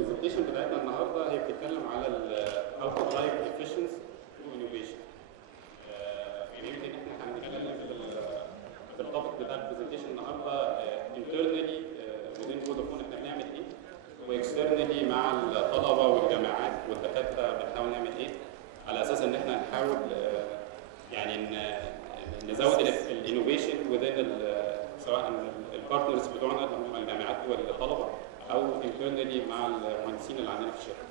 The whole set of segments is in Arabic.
البرزنتيشن بتاعتنا النهارده هي بتتكلم على how to drive efficiency through innovation. يعني يمكن احنا هنتكلم في التوبيك بتاع البرزنتيشن النهارده internally within فودافون احنا بنعمل ايه، واكسترنالي مع الطلبه والجامعات والدكاتره بنحاول نعمل ايه، على اساس ان احنا نحاول يعني نزود الانوفيشن within سواء البارتنرز بتوعنا اللي هم الجامعات والطلبه او internally مع المهندسين اللي عندنا في الشركه.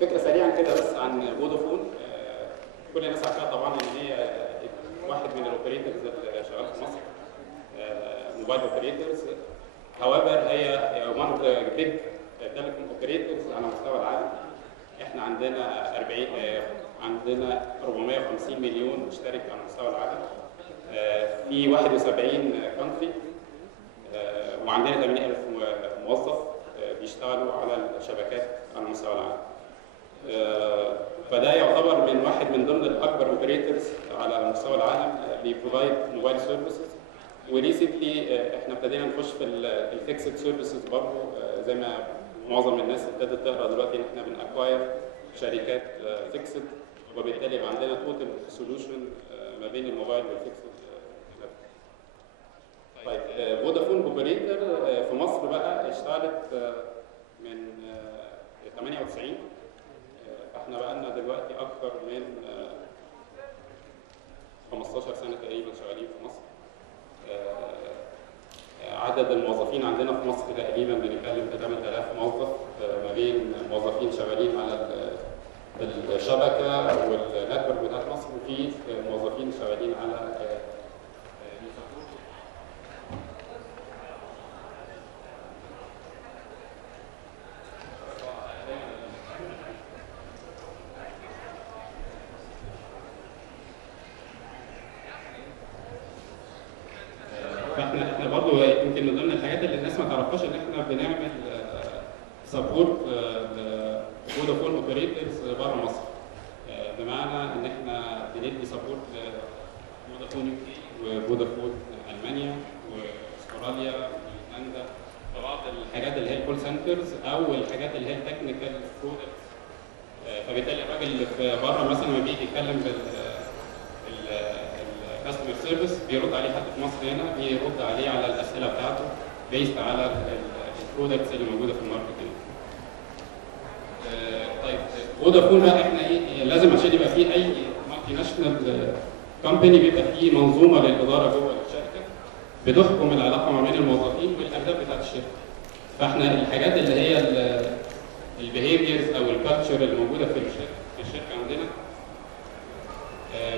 فكره سريعا كده بس عن فودافون. كل الناس عارفاها طبعا ان هي واحد من الاوبريتورز اللي شغال في مصر، موبايل اوبريتورز. however هي one of the big telecom operators على مستوى العالم. احنا عندنا 450 مليون مشترك على مستوى العالم في 71 كونتري، وعندنا 80,000 موظف بيشتغلوا على الشبكات على مستوى العالم. فده يعتبر واحد من ضمن الاكبر اوبريتورز على مستوى العالم بيبروفايد موبايل سيرفيسز. وريسنتلي احنا ابتدينا نخش في الفيكسد سيرفيسز برضه، زي ما معظم الناس ابتدت تقرا دلوقتي ان احنا بنأكواير شركات فيكسد، وبالتالي يبقى عندنا توتال سوليوشن ما بين الموبايل والفيكسد. طيب فودافون اوبريتور في مصر بقى اشتغلت من 98، فاحنا بقى لنا دلوقتي اكثر من 15 سنه تقريبا شغالين في مصر. عدد الموظفين عندنا في مصر تقريبا بنتكلم في 8000 موظف، ما بين موظفين شغالين على الشبكه والنتورك بتاعت مصر، وفي موظفين شغالين على احنا برضه يمكن من ضمن الحاجات اللي الناس ما تعرفهاش ان احنا بنعمل سبورت فودافون اوبريتورز بره مصر. بمعنى ان احنا بندي سبورت لفودافون يو كي وفودافون المانيا واستراليا وهولندا في بعض الحاجات اللي هي الكول سنترز او الحاجات اللي هي التكنيكال برودكتس. فبالتالي الراجل اللي في بره مثلا لما بيجي يتكلم كاستمر سيرفيس بيرد عليه حد في مصر هنا، بيرد عليه على الاسئله بتاعته بيست على البرودكتس اللي موجوده في الماركت هنا. طيب فودافون بقى احنا ايه لازم عشان يبقى فيه اي مالتي ناشونال كومباني بيبقى فيه منظومه للاداره جوه الشركه بتحكم العلاقه ما بين الموظفين والاهداف بتاعت الشركه. فاحنا الحاجات اللي هي البيهيفيرز او الكالتشر اللي موجوده في الشركه عندنا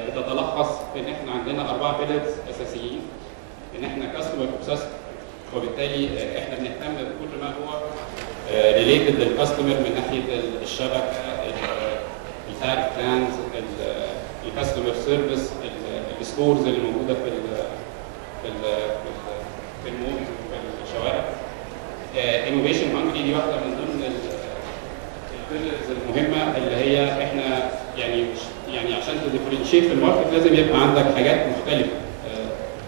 بتتلخص في ان احنا عندنا 4 بيلرز اساسيين. ان احنا كاستمر اوبسيست، وبالتالي احنا بنهتم بكل ما هو ريليتد للكاستمر من ناحيه الشبكه، التاريف بلانز، الكاستمر سيرفيس، الستورز اللي موجوده في المول وفي الشوارع. انوفيشن هانجري دي واحده من ضمن البيلرز المهمه اللي هي احنا يعني عشان تديفرنشيت في الماركت لازم يبقى عندك حاجات مختلفه،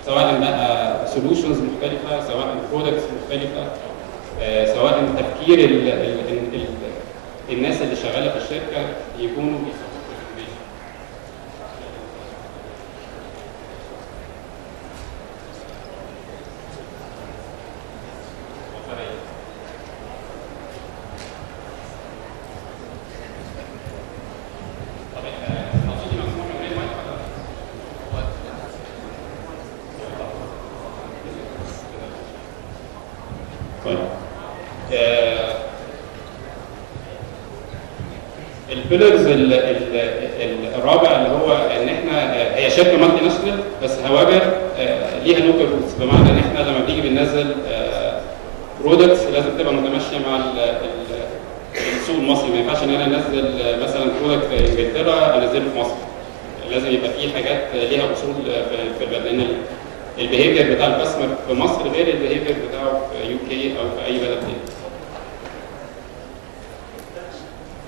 سواء بقى سولوشنز مختلفه، سواء برودكتس مختلفه، سواء تفكير الناس اللي شغاله في الشركه يكونوا بيسبورتوا الانوفيشن. البيلرز الرابع اللي هو ان احنا هي شركه مالتي ناشونال بس هواجر ليها لوكال روتس، بمعنى ان احنا لما بنيجي بننزل برودكتس لازم تبقى متماشيه مع السوق المصري. ما ينفعش ان انا انزل مثلا برودكت في انجلترا انزله في مصر، لازم يبقى في حاجات ليها اصول في لان البيهيفير بتاع الكاستمر في مصر غير البيهيفير بتاعه في يو كي او في اي بلد تاني.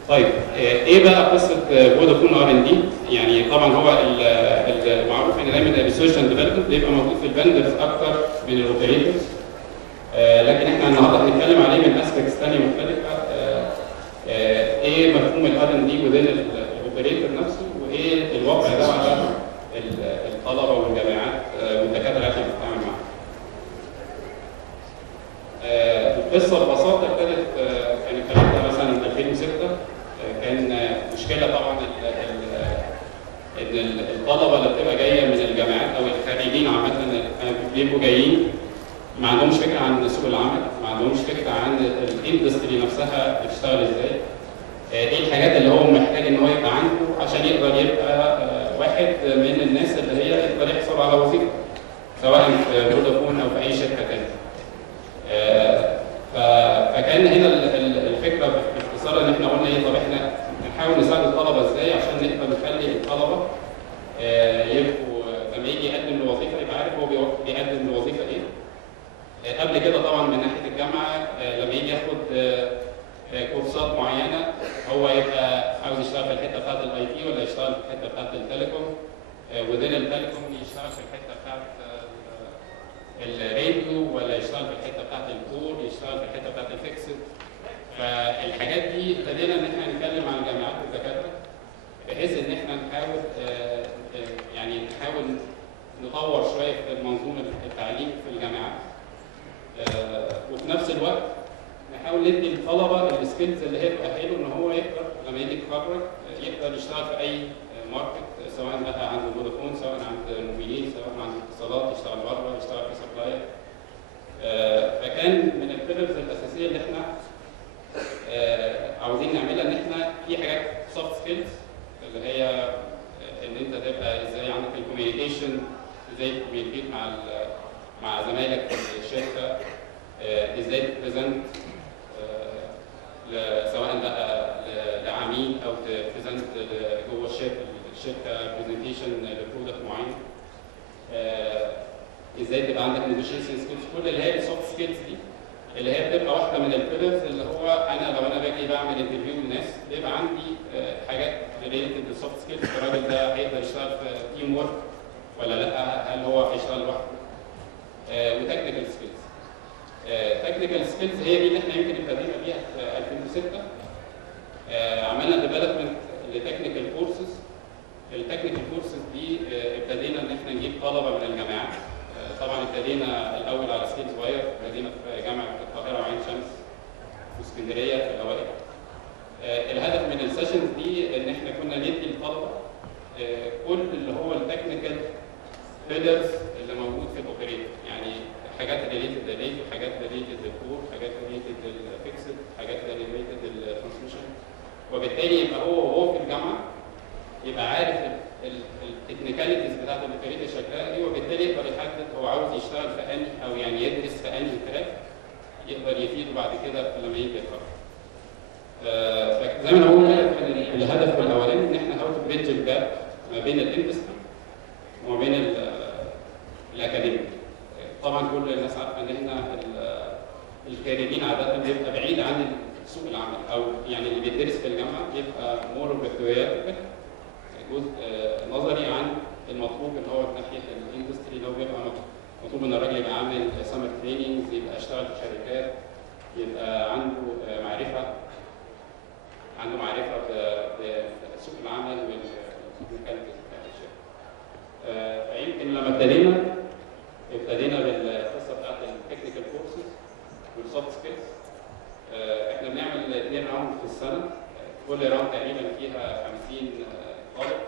طيب ايه بقى قصه فودافون ار ان دي؟ يعني طبعا هو المعروف ان احنا دايما الريسيرش اند ديفلوبمنت بيبقى موجود في الفندرز اكتر من الاوبريتورز، لكن احنا النهارده هنتكلم عليه من اسبكتس ثانيه مختلفه. ايه مفهوم الار ان دي وذين الاوبريتور نفسه، وايه الوضع ده على الطلبه والجامعات والدكاتره اللي احنا بنتعامل معاهم. القصه ببساطه ابتدت كان الكلام ده مثلا 2006. كان مشكله طبعا ان الطلبه اللي بتبقى جايه من الجامعات او الخريجين عامه بيبقوا جايين ما عندهمش فكره عن سوق العمل، ما عندهمش فكره عن الاندستري نفسها بتشتغل ازاي. ايه الحاجات اللي هو محتاج ان هو يبقى عنده عشان يقدر يبقى واحد من الناس اللي هي يقدر يحصل على وظيفه سواء في فودافون او في اي شركه ثانيه. فكان هنا الفكره باختصار ان احنا قلنا ايه، طب احنا نحاول نساعد الطلبه ازاي عشان نقدر نخلي الطلبه يبقوا لما يجي يقدم لوظيفه يبقى عارف هو بيقدم لوظيفه ايه. قبل كده طبعا من ناحيه الجامعه لما يجي ياخد كورسات معينه هو يبقى عاوز يشتغل في الحته بتاعت الاي تي ولا يشتغل في الحته بتاعت التليكوم، وذين التليكوم يشتغل في الحته بتاعت الراديو ولا يشتغل في الحته بتاعت الكور، يشتغل في الحته بتاعت الفيكسد. فالحاجات دي ابتدينا ان احنا نتكلم عن الجامعات والدكاتره بحيث ان احنا نحاول يعني نحاول نطور شويه في منظومه التعليم في الجامعات، وفي نفس الوقت نحاول ندي للطلبه السكيلز اللي هي تؤهله ان هو يقدر لما يجي يتخرج يقدر يشتغل في اي ماركت، سواء بقى عند فودافون، سواء عند موبيلين، سواء عند اتصالات، يشتغل بره، يشتغل في سبلاير. فكان من البيلرز الاساسيه اللي احنا عاوزين نعملها ان احنا في حاجات سوفت سكيلز اللي هي ان انت تبقى ازاي عندك الكوميونيكيشن، ازاي تكوميونيكيت مع زمايلك في الشركه، ازاي تبريزنت سواء بقى لعميل او تبريزنت جوه الشركه برزنتيشن لبرودكت معين، ازاي تبقى عندك نيجوشيشن سكيلز، كل اللي هي السوفت سكيلز دي اللي هي بتبقى واحده من البيلرز اللي هو انا لو انا باجي بعمل انترفيو للناس بيبقى عندي حاجات ريليتد للسوفت سكيلز. الراجل ده هيقدر يشتغل في تيم ورك ولا لا، هل هو هيشتغل لوحده، وتكنيكال سكيلز. تكنيكال سكيلز هي دي اللي احنا يمكن ابتدينا بيها في 2006. عملنا ديفلوبمنت لتكنيكال كورسز. التكنيكال كورسز دي ابتدينا ان احنا نجيب طلبه من الجامعات. طبعا ابتدينا الاول على سكيل صغير، ابتدينا في جامعه القاهره وعين شمس واسكندريه في الاوائل. الهدف من السيشنز دي ان احنا كنا ندي للطلبه كل اللي هو التكنيكال بيلرز اللي موجود في الاوبريتور، يعني حاجات ريليتد للراديو، حاجات ريليتد للكور، حاجات ريليتد للفيكسد، حاجات ريليتد للترانسميشن. وبالتالي يبقى هو في الجامعه يبقى عارف التكنيكاليتيز بتاعت الاوبريتور شكلها ايه، وبالتالي يقدر يحدد هو عاوز يشتغل في انهي او يعني يدرس في انهي تراك يقدر يفيده بعد كده لما يجي يتخرج. فزي ما انا بقول الهدف الاولاني ان احنا هاو تو بريدج الجاب ما بين الاندستري وما بين الاكاديميك. طبعا كل الناس عارفه ان احنا الخريجين عاده بيبقى بعيد عن سوق العمل، او يعني اللي بيدرس في الجامعه بيبقى مور بكتيريال جزء نظري عن المطلوب اللي هو من ناحيه الاندستري، اللي هو بيبقى مطلوب ان الراجل يبقى عامل سمر تريننجز، يبقى اشتغل في شركات، يبقى عنده معرفه بسوق العمل والمكالمه بتاعت الشركه. فيمكن لما ابتدينا بالقصه بتاعت التكنيكال كورسز والسوفت سكيلز. احنا بنعمل 2 راوند في السنه، كل راوند تقريبا فيها 50 طالب،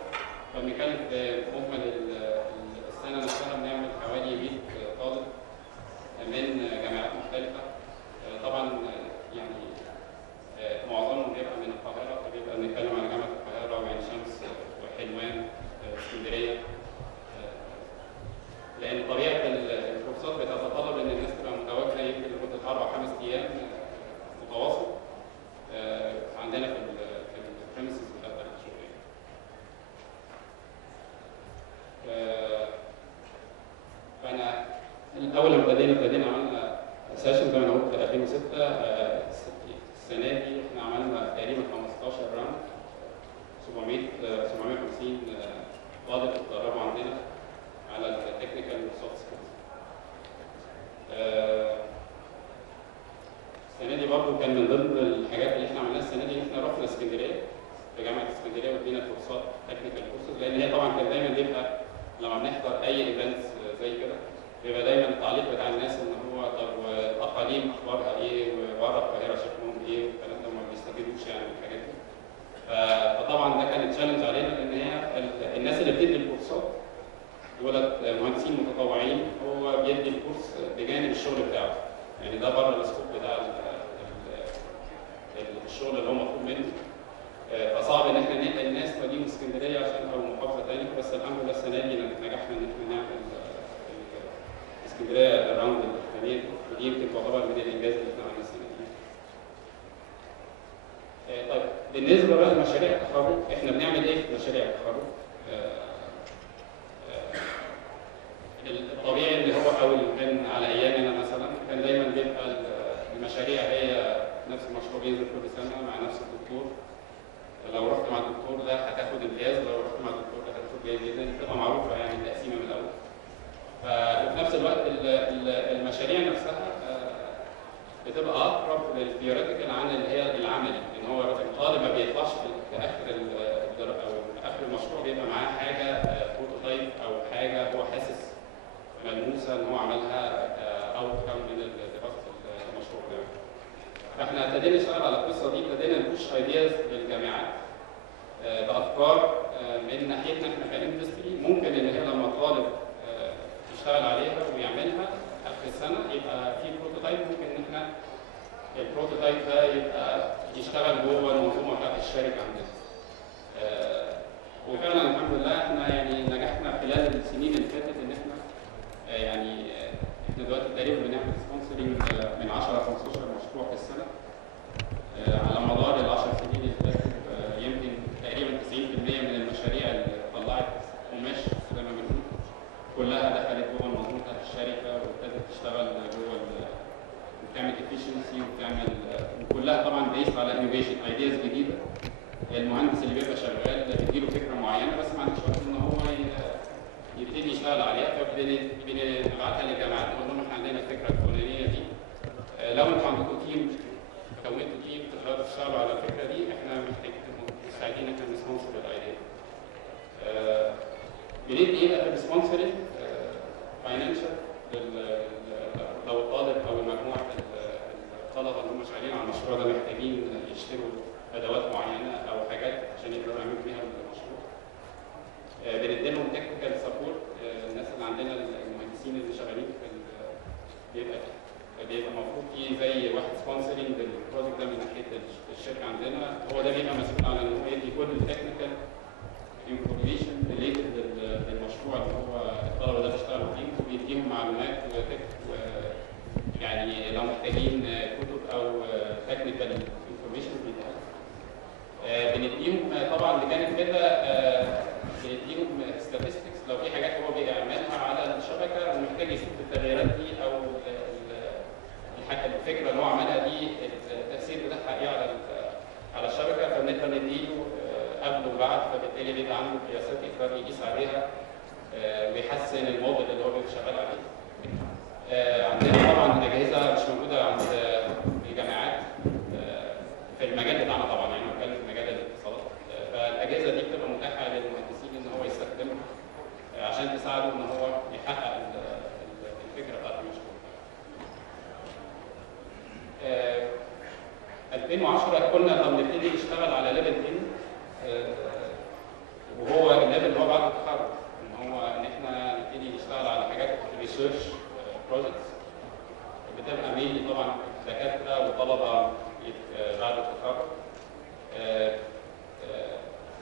فبنتكلم في مجمل السنه نفسها بنعمل حوالي 100 طالب من جامعات مختلفه. طبعا يعني معظمهم بيبقى من القاهره، فبيبقى بنتكلم عن جامعه القاهره وعين شمس وحلوان اسكندريه، لان طبيعه الكورسات بتتطلب ان الناس تبقى متواجده يمكن لمده 4 5 ايام متواصل عندنا في البريمسز بتاعت الشغل. فانا اول لما ابتدينا عملنا سيشن زي ما انا قلت في 2006. السنه دي احنا عملنا تقريبا 15 راوند، 750 طالب اتدربوا عندنا. اي ايفنتس زي كده بيبقى دايما التعليق بتاع الناس ان هو طب والاقاليم اخبارها ايه وبره القاهره شكلهم ايه والكلام ده، ما بيستفيدوش يعني من الحاجات دي. فطبعا ده كان تشالنج علينا، لان هي الناس اللي بتدي الكورسات دولت مهندسين متطوعين، هو بيدي الكورس بجانب الشغل بتاعه، يعني ده بره السكوب بتاع الشغل اللي هو مطلوب منه. فصعب ان احنا ننقل الناس توديهم اسكندريه عشان او محافظه ثانيه، بس الحمد لله السنه دي نجحنا ان احنا نعمل اسكندريه الراوند الثانيه، ودي يمكن تعتبر من الانجاز اللي احنا عملناه السنه دي. طيب بالنسبه بقى لمشاريع التخرج، احنا بنعمل ايه في مشاريع التخرج؟ الطبيعي اللي هو اول كان على ايامنا مثلا كان دايما بيبقى المشاريع هي نفس المشروع بينزل كل سنه مع نفس الدكتور. لو رحت مع الدكتور ده هتاخد امتياز، لو رحت مع الدكتور ده هتاخد جيد جدا، بتبقى معروفه يعني التقسيمه من الاول. وفي نفس الوقت المشاريع نفسها بتبقى اقرب للثيوريتيكال عن اللي هي العملي، ان هو الطالب ما بيطلعش في اخر او اخر المشروع بيبقى معاه حاجه بروتوتايب او حاجه هو حاسس ملموسه ان هو عملها اوت كام من دراسه المشروع بتاعه. فاحنا ابتدينا نشتغل على القصه دي، ابتدينا نبوش ايدياز للجامعات بافكار من ناحيتنا احنا كاندستري، ممكن ان هي لما الطالب يشتغل عليها ويعملها اخر السنه يبقى في بروتوتايب، ممكن ان احنا البروتوتايب ده يبقى يشتغل جوه المنظومه بتاعت الشركه عندنا. وفعلا الحمد لله احنا يعني نجحنا خلال السنين اللي فاتت ان احنا يعني احنا دلوقتي تقريبا بنعمل سبونسرنج من 10 ل 15 مشروع في السنه. على مدار ال 10 سنين اللي فاتت يمكن تقريبا 90% من المشاريع اللي طلعت قماش زي ما بنقول كلها دخلت جوه المنظومه بتاعت الشركه وابتدت تشتغل جوه وبتعمل افشنسي وبتعمل، وكلها طبعا بيست على انوفيشن ايدياز جديده. المهندس اللي بيبقى شغال بيديله فكره معينه بس ما عندوش وقت ان هو يبتدي يشتغل عليها، فبنبعتها للجامعات نقول لهم احنا عندنا الفكره الفلانيه دي، لو انتوا عندكم تيم كونتوا تيم تقدروا تشتغلوا على الفكره دي، احنا مستعدين ان احنا نسبونسر الايديا. بندي ايه بقى في السبونسرنج؟ فاينانشال لو الطالب او مجموعه الطلبه اللي هم شغالين على المشروع ده محتاجين يشتروا ادوات معينه او حاجات عشان يقدروا يعملوا بيها المشروع. بندي لهم تكنيكال سبورت، الناس اللي عندنا المهندسين اللي شغالين في بيبقى المفروض في زي واحد سبونسرنج للبروجكت ده من ناحيه الشركه عندنا، هو ده بيبقى مسؤول على ان هو يدي كل التكنيكال انفورميشن ريليتد للمشروع اللي هو الطلبه ده بيشتغلوا فيه، وبيديهم معلومات يعني لو محتاجين كتب او تكنيكال انفورميشن بيديها. بنديهم طبعا بجانب كده بنديهم statistics لو في حاجات هو بيعملها على الشبكه ومحتاج يشوف التغييرات دي او الفكره اللي هو عملها دي التاثير بتاعها ايه على الشبكه، فبنقدر نديله قبل وبعد، فبالتالي بيبقى عنده قياسات يقدر يقيس عليها ويحسن الموديل اللي هو بيبقى شغال عليه. عندنا طبعا اجهزه مش موجوده عند الجامعات في المجال بتاعنا طبعا، يعني بتكلم في مجال الاتصالات، فالاجهزه دي بتبقى متاحه للمهندسين ان هو يستخدمها عشان تساعده ان هو يحقق الفكره بتاعت المشروع. 2010 كنا بنبتدي نشتغل على ليفل 10 وهو الليفل اللي هو بعد التخرج، ان احنا نبتدي نشتغل على حاجات ريسيرش بروجكتس بتبقى مينلي طبعا دكاتره وطلبه بعد التخرج،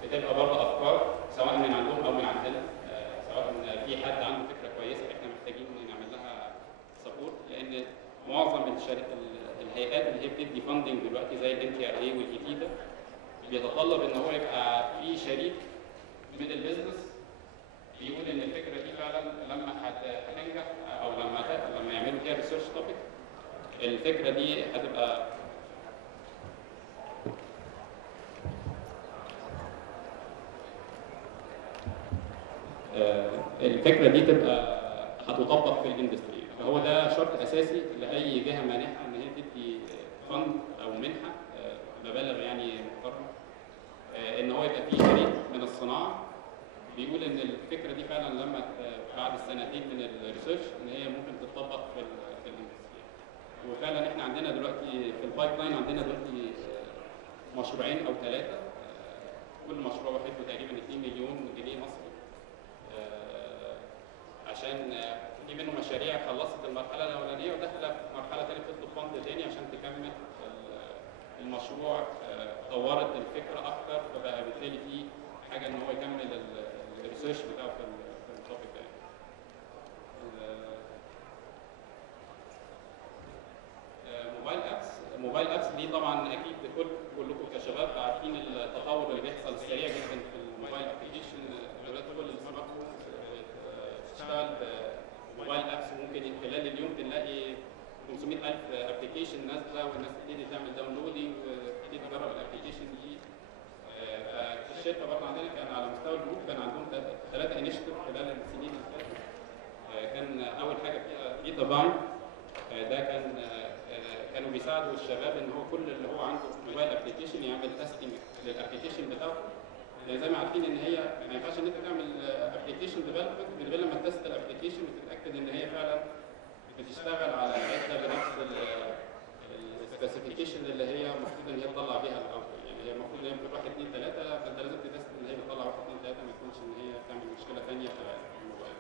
بتبقى برضه افكار سواء من عندهم او من عندنا، سواء في حد عنده فكره كويسه احنا محتاجين نعمل لها سبورت، لان معظم الهيئات اللي هي بتدي فاندنج دلوقتي زي الNTRA والإيتيدا بيتطلب ان هو يبقى في شريك من البيزنس بيقول ان الفكره دي فعلا لما هتنجح او لما يعملوا فيها ريسيرش توبيك الفكره دي هتبقى تبقى هتطبق في الاندستري. فهو ده شرط اساسي لاي جهه مانحه ان هي تدي فند او منحه مبالغ يعني محترمه، ان هو يبقى فيه شريك من الصناعه بيقول ان الفكره دي فعلا لما بعد السنتين من الريسيرش ان هي ممكن تتطبق في الاندستري. وفعلا احنا عندنا دلوقتي في البايب لاين عندنا دلوقتي مشروعين او ثلاثه، كل مشروع واحد تقريبا 2 مليون جنيه مصري، عشان في منه مشاريع خلصت المرحله الاولانيه وداخله في مرحله ثانيه بتطلب فند ثاني عشان تكمل المشروع، طورت الفكره اكتر، فبقى بالتالي في حاجه ان هو يكمل الريسيرش بتاعه في التوبيك ده. موبايل ابس دي طبعا اكيد كلكم كشباب عارفين التطور اللي بيحصل السريع جدا في الموبايل ابلكيشن. دلوقتي كل السمارت فون بتشتغل موبايل ابس، ممكن خلال اليوم تلاقي 500,000 ابلكيشن نازله والناس تبتدي تعمل داونلودنج وتبتدي تجرب الابلكيشن دي. في الشركه برضه عندنا كان على مستوى الجروب كان عندهم 3 انيشيتيف خلال السنين اللي فاتت. كان اول حاجه فيها بيتا باين، ده كانوا بيساعدوا الشباب ان هو كل اللي هو عنده موبايل ابلكيشن يعمل تيستنج للابلكيشن بتاعته. زي ما عارفين ان هي ما ينفعش ان انت تعمل ابلكيشن ديفلوبمنت من غير لما تست الابلكيشن وتتاكد ان هي فعلا بتشتغل على الحته بنفس السبيسيفيكيشن اللي هي المفروض ان هي تطلع بيها الاول. يعني هي المفروض ان هي بتقول 1 2 3، فانت لازم تتست ان هي بتطلع 1 2 3، ما يكونش ان هي تعمل مشكله ثانيه في الموبايل.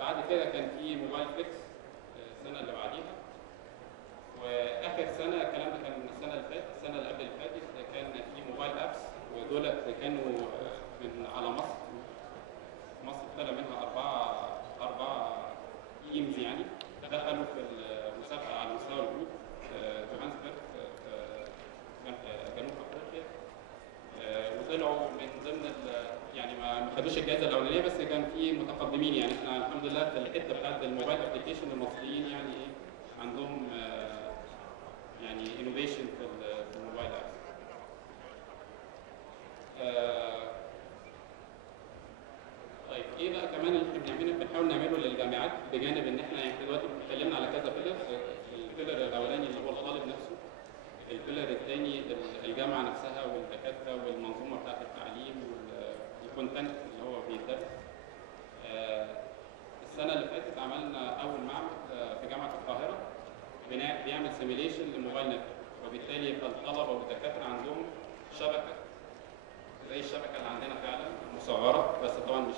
بعد كده كان في موبايل فليكس السنه اللي بعديها، واخر سنه الكلام ده كان من السنه اللي فاتت، السنه اللي قبل اللي فاتت كان في موبايل ابس، ودول كانوا من على مصر طلع منها اربعه تيمز يعني دخلوا في المسابقه على مستوى الجروب جوهانسبرج جنوب افريقيا، وطلعوا من ضمن يعني ما خدوش الجائزه الاولانيه، بس كان في متقدمين. يعني احنا الحمد لله في الحته بتاعت الموبايل ابلكيشن المصريين يعني ايه عندهم يعني انوفيشن في الموبايل ابس. طيب ايه بقى كمان اللي احنا بنحاول نعمله للجامعات بجانب ان احنا يعني دلوقتي اتكلمنا على كذا بيلر. البيلر الاولاني اللي هو الطالب نفسه، البيلر الثاني الجامعه نفسها والدكاتره والمنظومه بتاعت التعليم والكونتنت اللي هو بيتدرس. السنه اللي فاتت عملنا اول معمل في جامعه القاهره بيعمل سيميليشن للموبايل نتورك، وبالتالي يبقى الطلبه والدكاتره عندهم شبكه زي الشبكه اللي عندنا فعلا مصغره، بس طبعا مش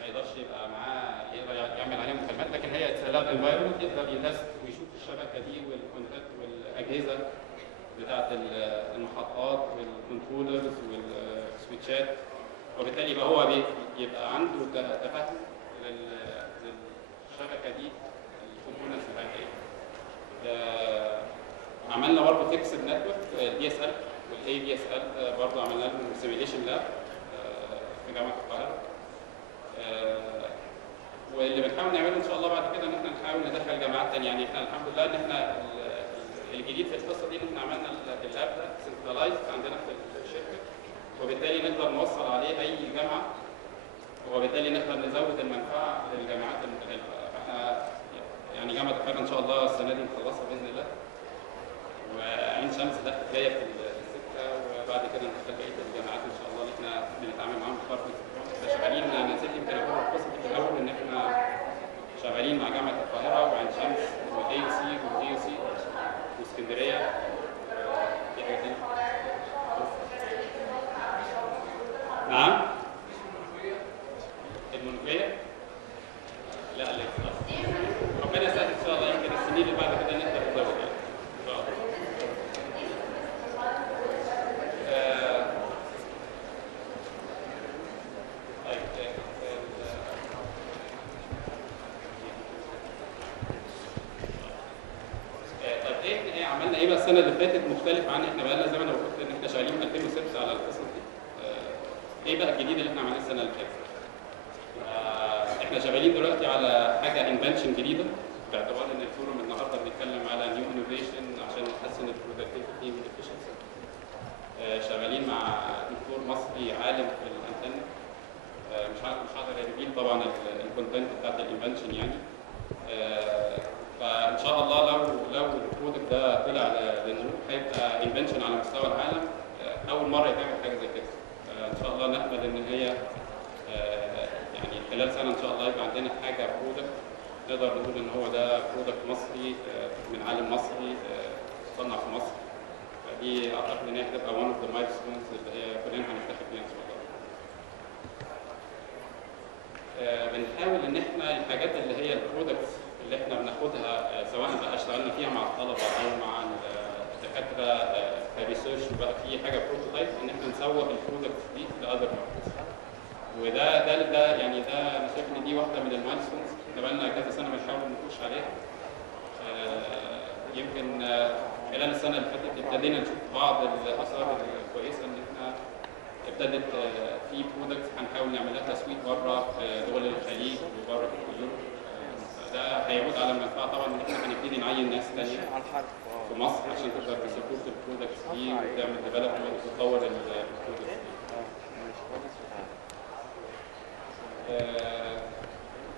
ما يقدرش يبقى معاه يقدر يعمل عليها مكالمات، لكن هي لاب انفايرمنت يقدر يتست ويشوف الشبكه دي والكونتاكت والاجهزه بتاعت المحطات والكنترولرز والسويتشات، وبالتالي يبقى هو يبقى عنده تفهم للشبكه دي الكومبوننتس بتاعتها. عملنا برضه فيكسد نتورك الدي اس ال والاي دي اس ال، برضه عملنا لهم سيميليشن لاب في جامعه القاهره. واللي بنحاول نعمله ان شاء الله بعد كده ان احنا نحاول ندخل جامعات ثانيه. يعني احنا الحمد لله ان احنا الجديد في القصه دي ان احنا عملنا اللاب ده سنترلايز عندنا في الشركه، وبالتالي نقدر نوصل عليه اي جامعه، وبالتالي نقدر نزود المنفعه للجامعات المختلفه. احنا يعني جامعه القاهره ان شاء الله السنه دي نخلصها باذن الله، وعين شمس جايه في السكه، وبعد كده ندخل بقيه الجامعات ان شاء الله اللي احنا بنتعامل معاهم في فرق. شغالين انا نسيت يمكن اقول القصه في الاول ان احنا شغالين مع جامعه القاهره وعين شمس والاي يو سي والدي يو سي واسكندريه. في حاجه ثانيه؟ نعم؟ المنوفيه؟ لا لسه. ربنا يسهل ان شاء الله، يمكن السنين اللي بعد كده نقدر نزود يعني ان شاء الله. عملنا ايه بقى السنه اللي فاتت مختلف عن احنا بقى لنا زي ما انا قلت ان احنا شغالين من 2006 على القصص دي. ايه بقى الجديد اللي احنا عملناه السنه اللي فاتت؟ احنا شغالين دلوقتي على حاجه انفنشن جديده، باعتبار ان الفورم النهارده بنتكلم على نيو انوفيشن عشان نحسن البرودكتيفيتي والافشنسي. شغالين مع دكتور مصري عالم في الانترنت، مش هقدر اريفيل طبعا الكونتنت بتاعت الانفنشن يعني. فان شاء الله لو البرودكت ده طلع للنور هيبقى انفنشن على مستوى العالم، اول مره يتعمل حاجه زي كده. ان شاء الله نامل ان هي يعني خلال سنه ان شاء الله يبقى عندنا حاجه برودكت نقدر نقول ان هو ده برودكت مصري من عالم مصري صنع في مصر. فدي اعتقد ان هي هتبقى one of the milestones اللي هي كلنا هنفتخر بيها ان شاء الله. بنحاول ان احنا الحاجات اللي هي البرودكتس اللي احنا بناخدها سواء بقى اشتغلنا فيها مع الطلبه او مع الدكاتره كريسيرش بقى في حاجه بروتوتايب ان احنا نسوق البرودكتس دي لاذر ماركتس. وده يعني ده انا شايف ان دي واحده من المايلستونز احنا بقى لنا كذا سنه بنحاول نخش عليها. يمكن خلال السنه اللي فاتت ابتدينا نشوف بعض الاثار الكويسه ان احنا ابتدت في برودكتس هنحاول نعمل لها تسويق بره دول الخليج وبره في يوروب. ده هيعود على المنفعه طبعا ان احنا هنبتدي نعين ناس ثانيه في مصر عشان تقدر تسبورت البرودكتس دي وتعمل ديفلوبمنت وتطور البرودكتس دي.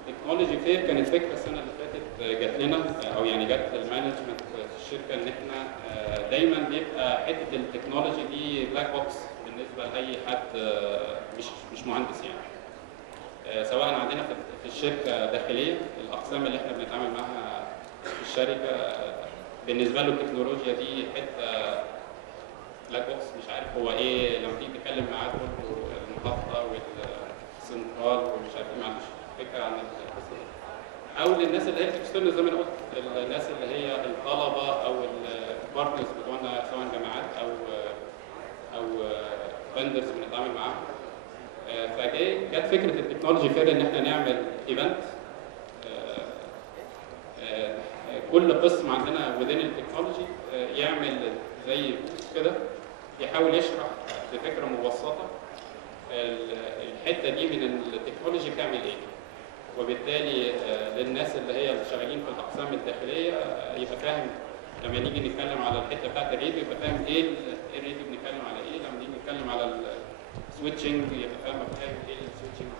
تكنولوجي فير كانت فكره السنه اللي فاتت جات لنا او يعني جات للمانجمنت في الشركه ان احنا دايما بيبقى حته التكنولوجي دي بلاك بوكس بالنسبه لاي حد مش مهندس يعني. سواء عندنا في الشركه داخليه الاقسام اللي احنا بنتعامل معاها في الشركه بالنسبه له التكنولوجيا دي حته بلاك بوكس مش عارف هو ايه. لما تيجي تتكلم معاه تقول له المحطه والسنترال ومش عارف ايه ما عندوش فكره عن القصه دي. او للناس اللي هي الاكسترنال زي ما انا قلت الناس اللي هي الطلبه او البارتنرز بتوعنا سواء جامعات او فندرز بنتعامل معاهم. جت فكره التكنولوجي فير ان احنا نعمل ايفنت كل قسم عندنا within التكنولوجي يعمل زي كده يحاول يشرح بفكره مبسطه الحته دي من التكنولوجي بتعمل ايه. وبالتالي للناس اللي هي شغالين في الاقسام الداخليه يبقى فاهم لما نيجي نتكلم على الحته بتاعت الراديو يبقى فاهم ايه الراديو بنتكلم على ايه. لما نيجي نتكلم على السويتشنج يبقى فاهم ايه السويتشنج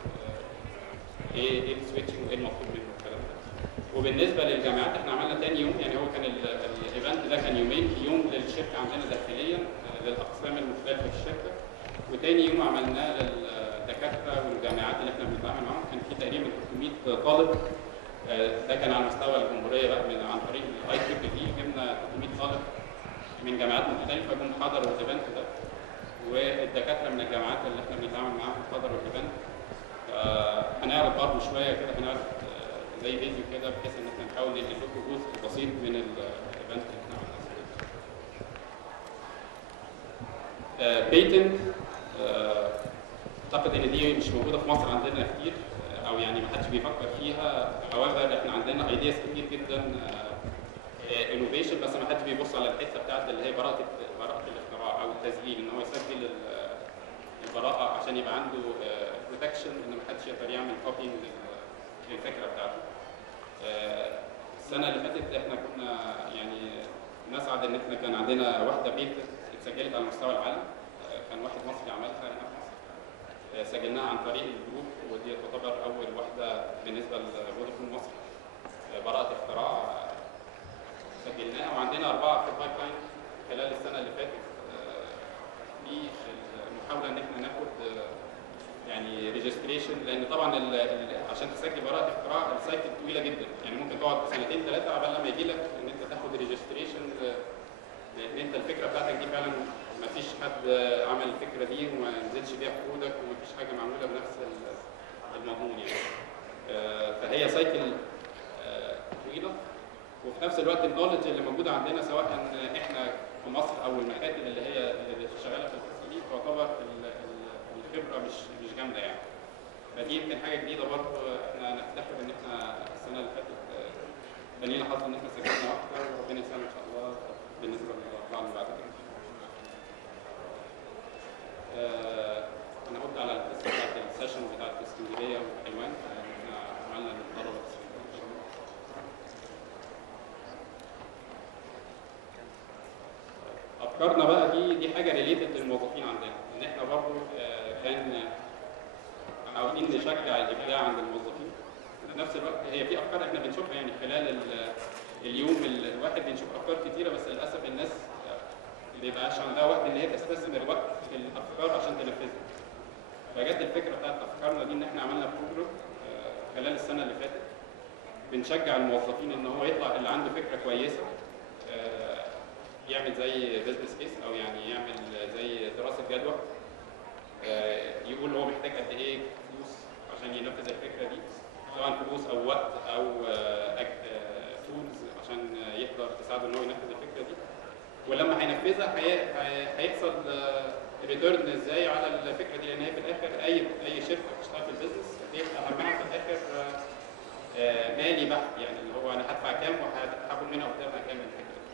ايه السويتشنج وايه المطلوب منه الكلام ده. وبالنسبه للجامعات احنا عملنا تاني يوم يعني هو كان الايفنت ده كان يومين. يوم للشركه عندنا داخليا للاقسام المختلفه في الشركه وتاني يوم عملناه للدكاتره والجامعات اللي احنا بنتعامل معاهم. كان في تقريبا 300 طالب. ده كان على مستوى الجمهوريه بقى عن طريق الاي تريبل دي جبنا 300 طالب من جامعات مختلفه جم حضروا الايفنت ده والدكاتره من الجامعات اللي احنا بنتعامل معاهم حضروا الايفنت. هنعرض برضه شويه كده هنعرض زي فيديو كده بحيث ان احنا نحاول ندي لكم جزء بسيط من الايفنت اللي احنا عملناه. بيتنت اعتقد ان دي مش موجوده في مصر عندنا كتير او يعني ما حدش بيفكر فيها. however احنا عندنا ايدياز كتير جدا انوفيشن بس ما حدش بيبص على الحته بتاعت اللي هي براءه الاختراع او التسجيل ان هو يسجل البراءه عشان يبقى عنده بروتكشن ان ما حدش يقدر يعمل كوبينج للفكره بتاعته. السنه اللي فاتت احنا كنا يعني نسعد ان احنا كان عندنا واحده بيت اتسجلت على مستوى العالم. كان واحد مصري عملها هنا في مصر. سجلناها عن طريق الجروب ودي تعتبر اول واحده بالنسبه لفودافون مصر براءه اختراع سجلناها. وعندنا 4 في البايب لاين خلال السنه اللي فاتت في المحاوله ان احنا ناخد يعني ريجستريشن لان طبعا عشان تسجل براءه اختراع السايكل طويله جدا يعني ممكن تقعد 2-3 عبال لما يجي لك ان انت تاخد ريجستريشن لان انت الفكره بتاعتك دي فعلا ما فيش حد عمل الفكره دي وما نزلش بيها حدودك وما فيش حاجه معموله بنفس المضمون يعني. فهي سايكل طويله وفي نفس الوقت النولج اللي موجوده عندنا سواء احنا في مصر او المكاتب اللي هي اللي شغاله في القصه دي تعتبر الخبره مش جامده يعني. فدي يمكن حاجه جديده برضه احنا نفتخر ان احنا السنه اللي فاتت كان لينا حظ ان احنا سجلنا اكتر وربنا يسهل ان شاء الله بالنسبه للاربعه اللي بعد كده. انا قلت على القصه بتاعت السيشن بتاعت اسكندريه وحلوان احنا عملنا للطلبه في افكارنا بقى دي حاجه ريليتد للموظفين عندنا ان احنا برضه كان عاوزين نشجع الابداع عند الموظفين. في نفس الوقت هي في افكار احنا بنشوفها يعني خلال اليوم الواحد بنشوف افكار كتيره بس للاسف الناس ما بيبقاش عندها وقت ان هي تستثمر وقت في الافكار عشان تنفذها. فجت الفكره بتاعت افكارنا دي ان احنا عملنا بروجرام خلال السنه اللي فاتت بنشجع الموظفين ان هو يطلع اللي عنده فكره كويسه يعمل زي بزنس كيس او يعني يعمل زي دراسه جدوى، يقول هو محتاج قد ايه فلوس عشان ينفذ الفكره دي، سواء فلوس او وقت او تولز عشان يقدر تساعده ان هو ينفذ الفكره دي، ولما هينفذها هيحصل ريتيرن ازاي على الفكره دي، لان هي في الاخر اي شركه بتشتغل في البيزنس بيبقى همها في الاخر مالي بحت، يعني اللي هو انا هدفع كام وهاخد منها قدام كام من الفكره دي.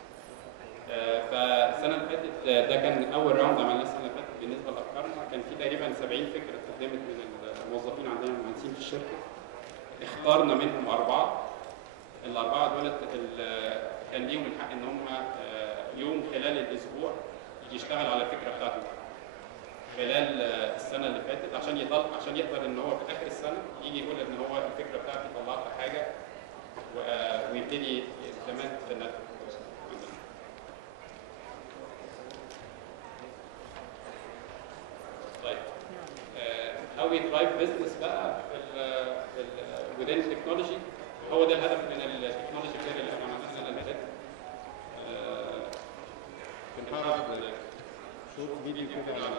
فالسنه اللي فاتت ده كان اول راوند عملناه السنه اللي فاتت بالنسبه لافكارنا، كان في تقريبا 70 فكره اتقدمت من الموظفين عندنا المهندسين في الشركه، اخترنا منهم 4. الاربعه دولت كان ليهم الحق ان هم يوم خلال الاسبوع يجي يشتغل على الفكره بتاعته خلال السنه اللي فاتت عشان يقدر ان هو في اخر السنه يجي يقول ان هو الفكره بتاعتي طلعت حاجه ويبتدي زمان النتج. طيب how we drive business بقى في within technology، هو ده الهدف من التكنولوجي فير اللي احنا عملناه السنه اللي فاتت. كنت شوف فيديو كده على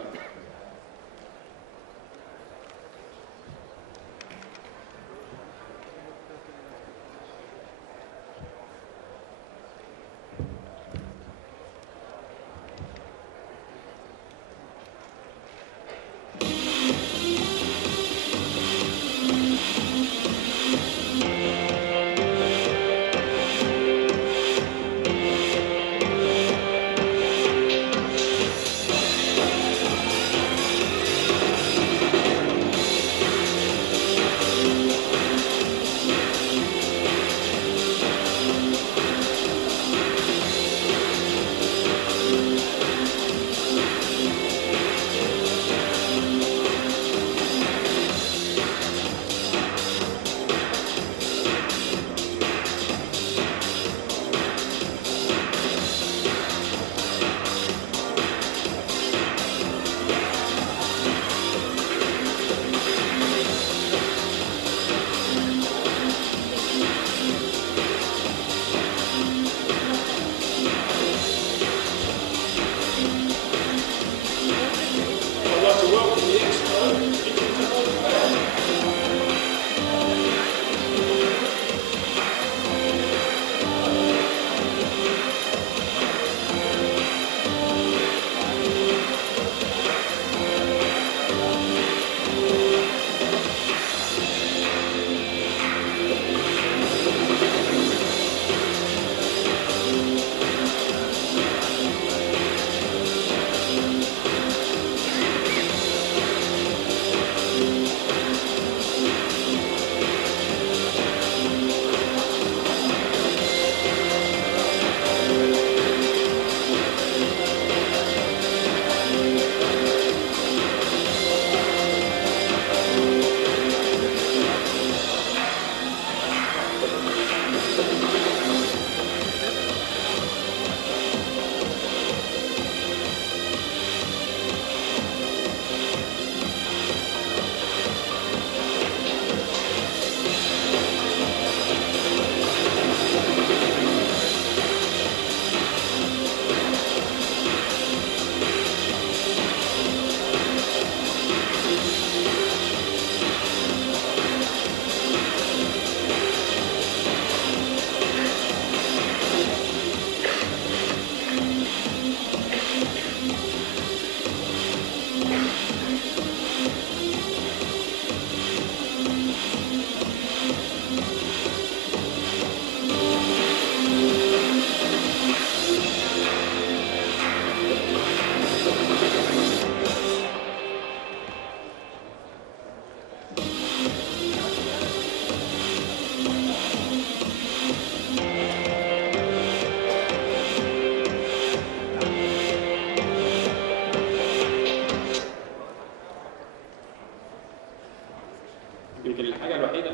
يمكن الحاجه الوحيده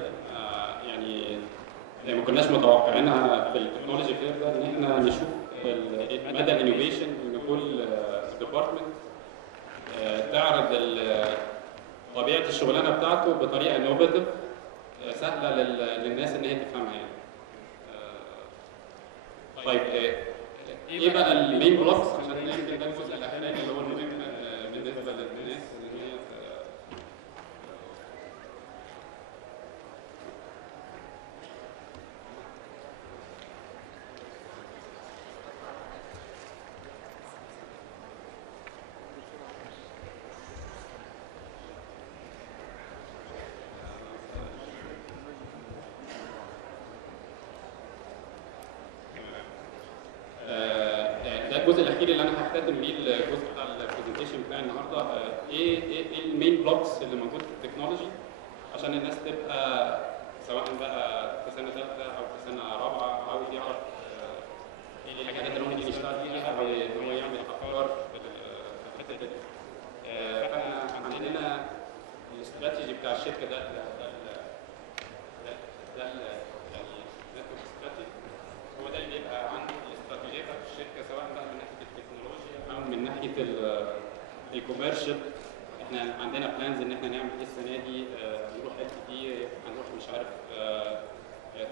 يعني ما كناش متوقعينها في التكنولوجي فير ده، ان احنا نشوف مدى الانوفيشن ان كل ديبارتمنت تعرض طبيعه الشغلانه بتاعته بطريقه انوفيتيف سهله للناس ان هي تفهمها يعني. طيب ايه بقى المين بلوكس عشان يمكن ده الجزء الاخراني اللي هو المهم بالنسبه للناس اللي هي الجزء الاخير اللي انا هختتم بيه الجزء بتاع البرزنتيشن بتاعي النهارده. ايه المين بلوكس اللي موجود في التكنولوجي عشان الناس تبقى سواء بقى في سنه ثالثه او في سنه رابعه عاوز يعرف ايه الحاجات اللي ممكن يشتغل فيها او ان هو يعمل افكار في الحته دي. فاحنا عندنا الاستراتيجي بتاع الشركه ده يعني نتورك استراتيجي هو ده اللي بيبقى عند الاستراتيجيه بتاعت الشركه سواء بقى من ناحيه التكنولوجيا او من ناحيه الكوميرشال. احنا عندنا بلانز ان احنا نعمل ايه السنه دي، نروح LTE، هنروح مش عارف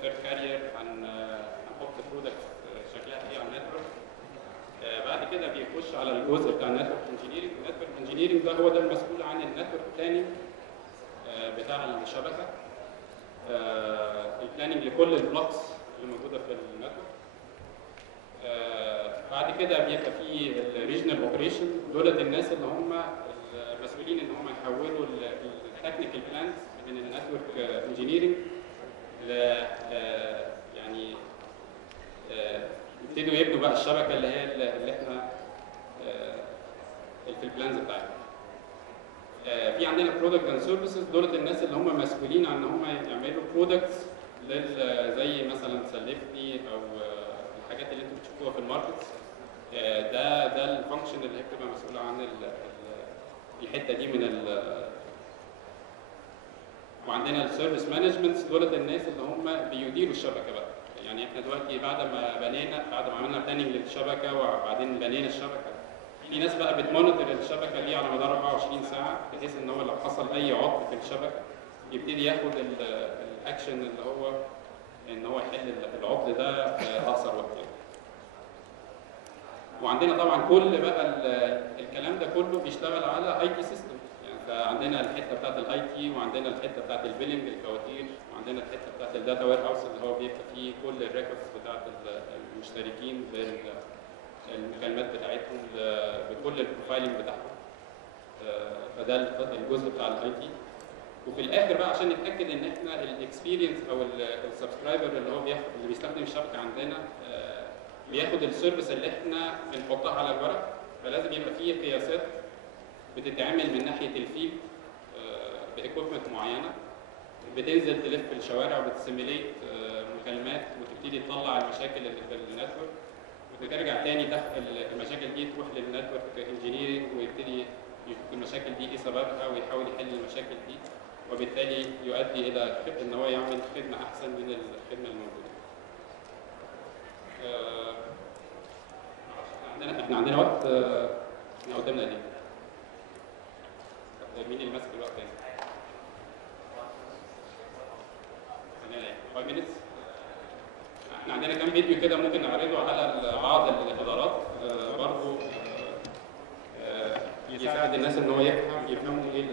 ثيرد كارير، هنحط برودكت شكلها ايه على النتورك. بعد كده بيخش على الجزء بتاع النتورك انجينيرنج. النتورك انجينيرنج ده هو ده المسؤول عن النتورك بلاننج بتاع الشبكه، البلاننج لكل البلوكس اللي موجوده في النتورك. بعد كده بيبقى في الريجنال اوبريشن، دول الناس اللي هم المسؤولين ان هم يحولوا التكنيكال بلانز من النتورك انجينيرنج يعني يبتدوا يبنوا بقى الشبكه اللي هي اللي احنا في البلانز بتاعتنا. في عندنا برودكت اند سيرفيسز، دول الناس اللي هم مسؤولين عن ان هم يعملوا برودكتس زي مثلا سلفتي او الحاجات اللي انتم بتشوفوها في الماركتس. ده الفانكشن اللي هي بتبقى مسؤوله عن الحته دي من وعندنا السيرفيس مانجمنت، دول الناس اللي هم بيديروا الشبكه بقى. يعني احنا دلوقتي بعد ما عملنا بلاننج للشبكه وبعدين بنينا الشبكه، في ناس بقى بتمونيتور الشبكه دي على مدار 24 ساعه بحيث ان هو لو حصل اي عطل في الشبكه يبتدي ياخد الاكشن اللي هو ان هو يحل العطل ده في اقصر وقت. وعندنا طبعا كل بقى الكلام ده كله بيشتغل على IT سيستم. يعني فعندنا الحته بتاعت الIT، وعندنا الحته بتاعت البيلنج الفواتير، وعندنا الحته بتاعت الداتا وير هاوس اللي هو بيبقى فيه كل الريكوردز بتاعت المشتركين بالمكالمات بتاعتهم بكل البروفايلنج بتاعهم. فده الجزء بتاع الIT. وفي الاخر بقى عشان نتاكد ان احنا الاكسبيرينس او السبسكرايبر اللي بيستخدم الشبكه عندنا بياخد السيرفيس اللي احنا بنحطها على الورق، فلازم يبقى فيه قياسات بتتعمل من ناحيه الفيلد بايكويبمنت معينه، بتنزل تلف الشوارع وبتسيميليت مكالمات وتبتدي تطلع المشاكل اللي في النتورك، وترجع تاني المشاكل دي تروح للنتورك انجينيرنج ويبتدي يشوف المشاكل دي ايه سببها ويحاول يحل المشاكل دي، وبالتالي يؤدي الى ان هو يعمل خدمه احسن من الخدمه الموجوده. احنا عندنا وقت، احنا قدامنا دي. مين اللي ماسك الوقت ده؟ 5 minutes. احنا عندنا كام فيديو كده ممكن نعرضه على بعض الادارات برضه يساعد الناس ان هو يفهموا ايه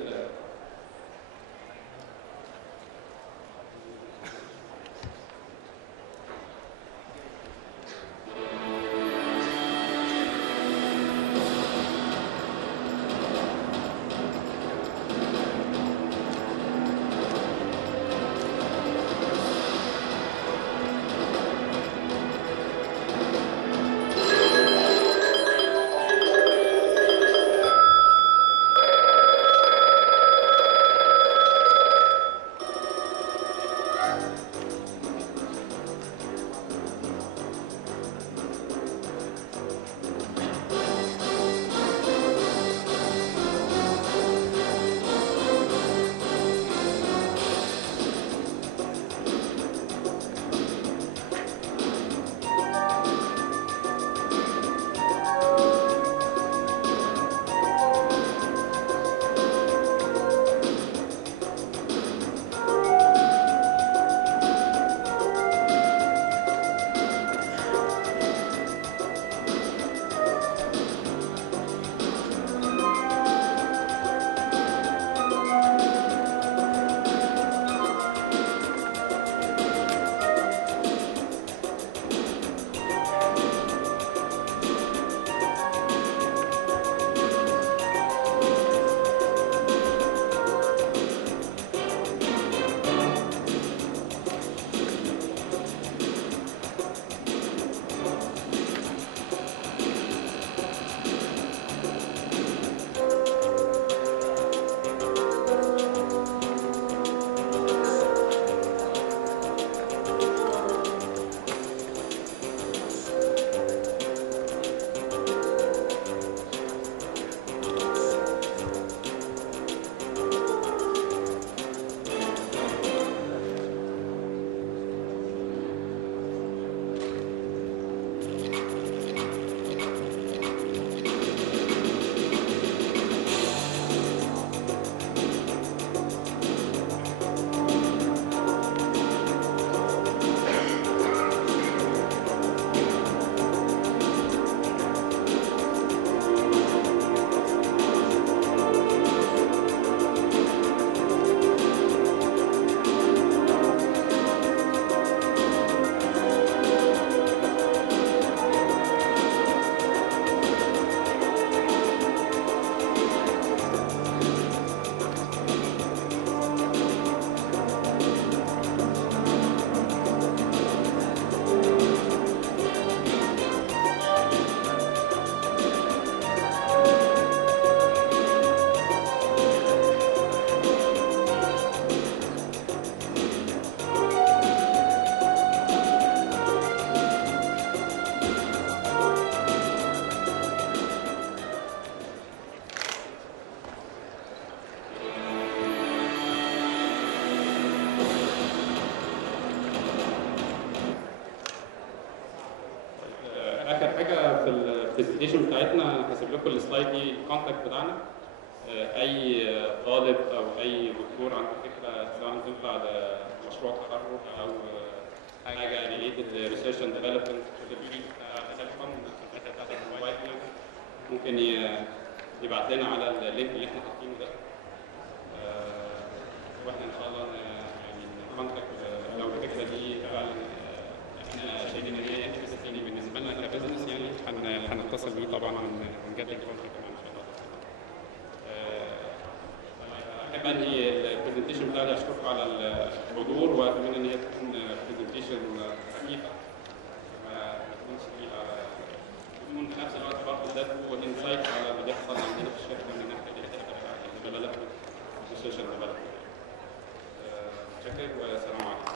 في البرزنتيشن بتاعتنا هسيب لكم السلايد دي الكونتاكت بتاعنا. اي طالب او اي دكتور عنده فكره سواء تنفع لمشروع تخرج او حاجه ريليتد ريسيرش اند ديفلوبمنت في الفيلد بتاع الموبايل، ممكن يبعت لنا على اللينك اللي احنا حاطينه ده، واحنا ان شاء الله يعني نكونتاكت لو الفكره دي فعلا احنا شايفين ان هي انترستنج بالنسبه لنا كبزنس، يعني هنتصل بيه طبعا ونجدد الكونتاكت ان شاء الله. احب انهي البرزنتيشن بتاعتي، اشكركم على الحضور واتمنى ان هي تكون برزنتيشن خفيفه ما تكونش تقيله، تكون في نفس الوقت برضه ده انسايت على اللي بيحصل عندنا في الشركه من ناحيه الديفلوبمنت والسوشيال ديفلوبمنت. شكرا والسلام عليكم.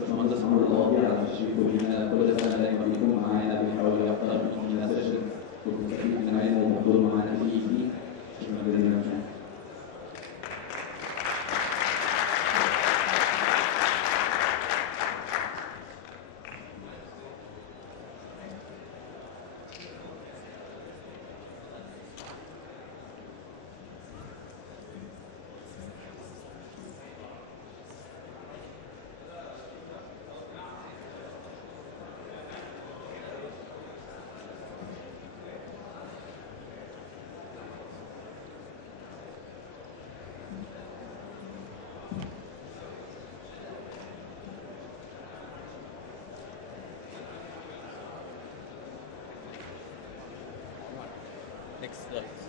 باشمهندس عمرو القاضي على تشريفه لينا كل سنه دايما بيكون معانا بيحاول يختار لنا سيشن والمستفيد من علمه وحضوره معانا فيه. شكرا جزيلا. Next slide.